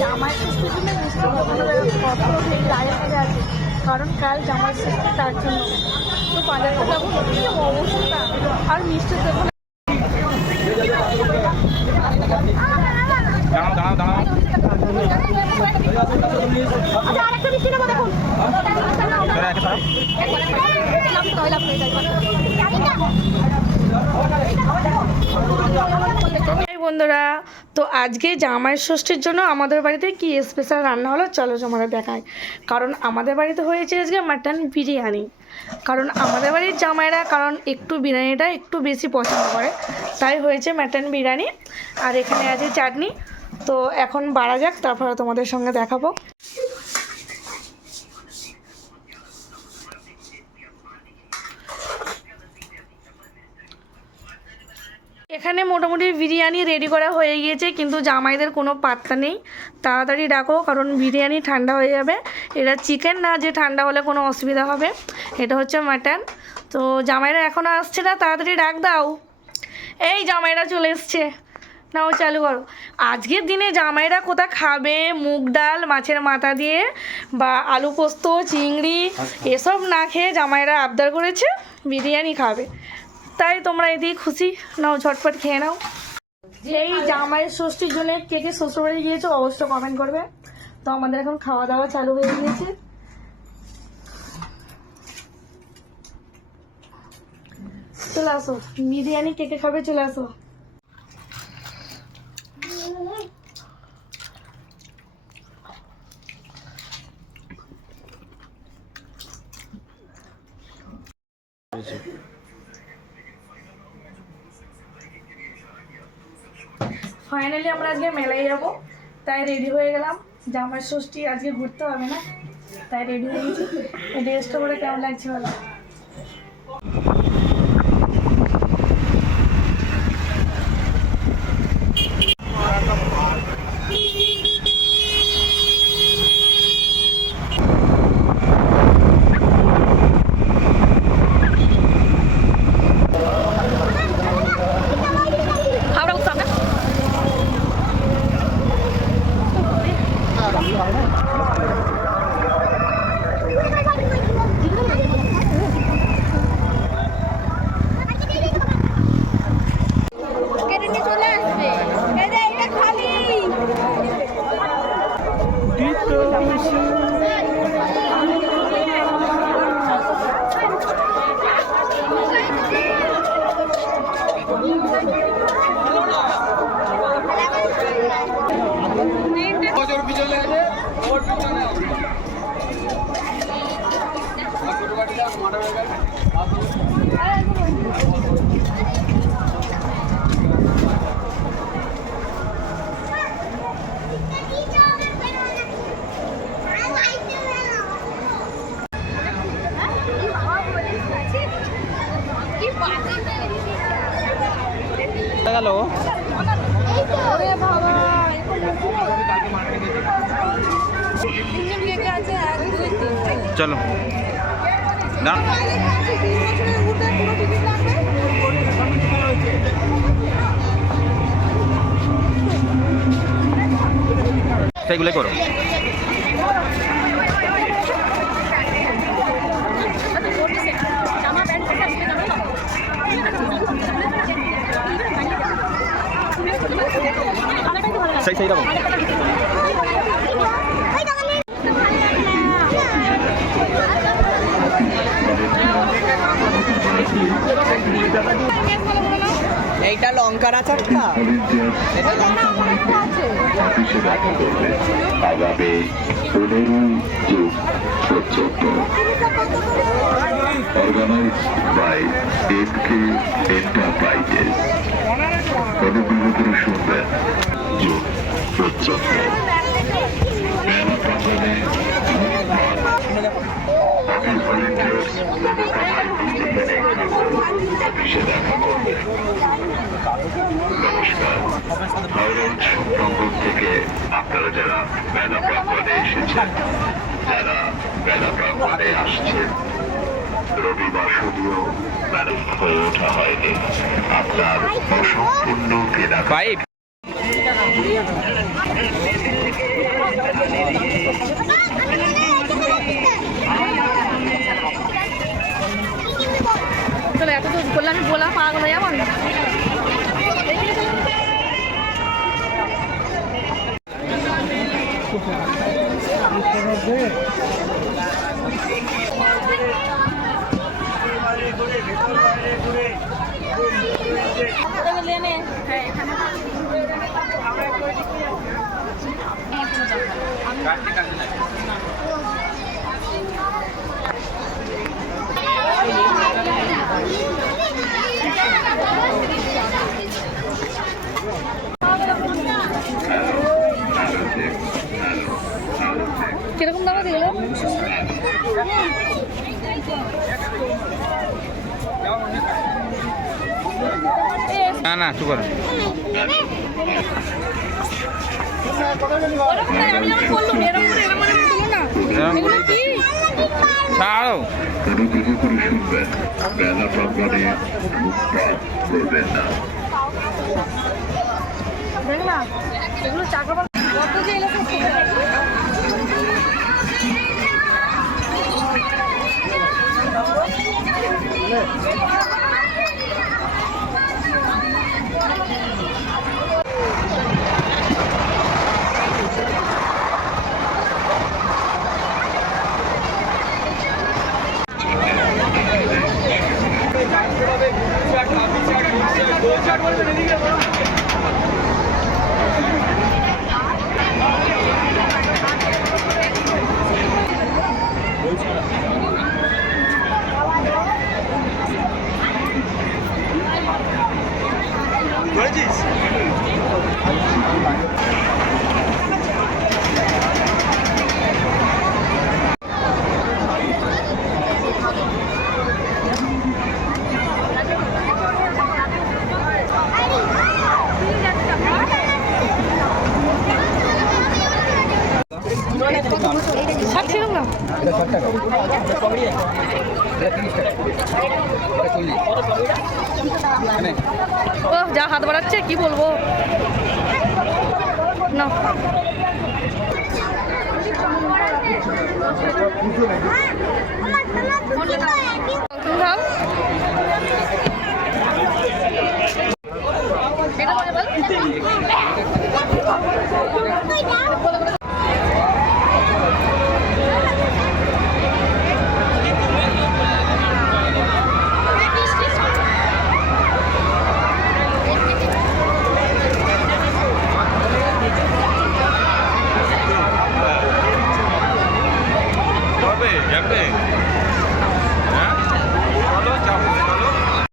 জামাই ষষ্ঠীর জন্য মিষ্টি কত এই লাইন লেগে আছে, কারণ কাল জামাই ষষ্ঠী, তার জন্য তো বাজারটা যাবো। কি অবস্থা, আর মিষ্টি দেবো না। বন্ধুরা, তো আজকে জামাই ষষ্ঠীর জন্য আমাদের বাড়িতে কি স্পেশাল রান্না হলো চলো তোমাদের দেখায়। কারণ আমাদের বাড়িতে হয়েছে আজকে মাটন বিরিয়ানি। কারণ আমাদের বাড়ির জামাইরা একটু বিরিয়ানিটা একটু বেশি পছন্দ করে, তাই হয়েছে মাটন বিরিয়ানি। আর এখানে আছে চাটনি। তো এখন বাড়া যাক, তারপরে তোমাদের সঙ্গে দেখাবো। এখানে মোটামুটি বিরিয়ানি রেডি করা হয়ে গিয়েছে, কিন্তু জামাইদের কোনো পাত্তা নেই। তাড়াতাড়ি ডাকো, কারণ বিরিয়ানি ঠান্ডা হয়ে যাবে। এটা চিকেন না যে ঠান্ডা হলে কোনো অসুবিধা হবে, এটা হচ্ছে মাটন। তো জামাইরা এখনও আসছে না, তাড়াতাড়ি ডাক দাও। এই জামাইরা চলে এসছে, নাও চালু করো। আজকের দিনে জামাইরা কোথা খাবে মুগ ডাল মাছের মাথা দিয়ে বা আলু পোস্ত চিংড়ি এসব না খেয়ে জামাইরা আবদার করেছে বিরিয়ানি খাবে। তাই তোমরা এদিকে খুশি, নাও ঝটপট খেয়ে নাও। যেই জামাইয়ের ষষ্ঠীর জন্য কে কে শ্বশুরবাড়ি গিয়েছো অবশ্যই কমেন্ট করবে। তো আমাদের এখন খাওয়া দাওয়া চালু হয়ে গিয়েছে। চলে আসো, বিরিয়ানি কে কে খাবে চলে আসো। ফাইনালি আমরা আজকে মেলায় যাব, তাই রেডি হয়ে গেলাম। জামাই ষষ্ঠী আজকে ঘুরতে হবে না, তাই রেডি হয়ে গেছি। এই ড্রেসটা করে কেমন লাগছে বলো? গেল চলো না সেইগুলোই করো। সেই রকম এইটা লঙ্কার আচারটা আগামী 15 জুন পর্যন্ত অর্গানাইজড বাই এমকে এন্টারপ্রাইজেস। অনুগ্রহ করে শুনবেন, জুন পর্যন্ত মেলা প্রাঙ্গণে অফিস ভলেন্টিয়ার্স অফিসে দেখা করবে। নমস্কার, হাওড়াঞ্চ প্রাঙ্গণ থেকে আপনারা যারা মেলা প্রাঙ্গণে এসেছেন, যারা মেলা প্রাঙ্গণে আসছেন, রবিবার শুধুও মেলা হয়ে ওঠা হয়নি। আপনার অসম্পূর্ণ কেনাকাটা চলো এত দূর করলে আমি বলা পাগল হয়ে যাবো আমি। কিরকম দাম আছে এগুলো? না না চুপ করো। ছাড়ো কোনো কিছু করে শুনবেন, মেলা প্রাঙ্গণে মুখপাত করবেন না। দেখলাম এগুলো চাকরা কত যে এলাকা ষাট কিরকম দাম? ও যা হাত বাড়াচ্ছে কি বলবো না। তুমি খাও। যাবে